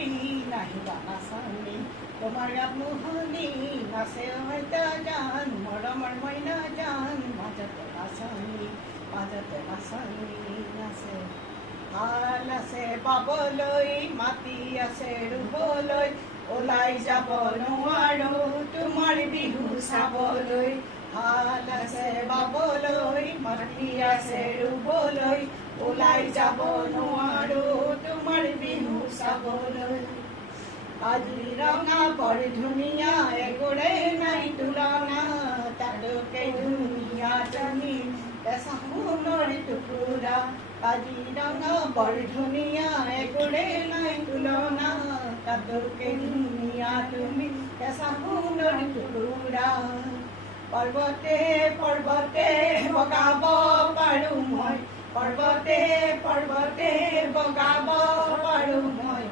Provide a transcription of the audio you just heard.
কৰি নাহিবা নাচনী তোমাৰ গাত মুহনি নাচে হয়তা জান মৰমৰ মইনা জান মাজতে নাচনী নাচে ভাল আছে পাবলৈ মাতি আছে ৰুবলৈ ওলাই যাব নোৱাৰো তোমাৰ বিহু চাবলৈ ভাল আছে বাবলৈ মাতি আছে ৰুবলৈ ওলাই যাব নোৱাৰো তোমাৰ বিহু চাবলৈ আজি ৰঙা বৰ ধুনীয়া একোৰে নাই তুলনা তাতোকে ধুনীয়া তুমি কেঁচা সোণৰ টুকুৰা আজি ৰঙা বৰ ধুনীয়া একোৰে নাই তুলনা তাতোকে ধুনীয়া তুমি কেঁচা সোণৰ টুকুৰা পৰ্বতে পৰ্বতে বগাব পাৰো মই পৰ্বতে পৰ্বতে বগাব পাৰো মই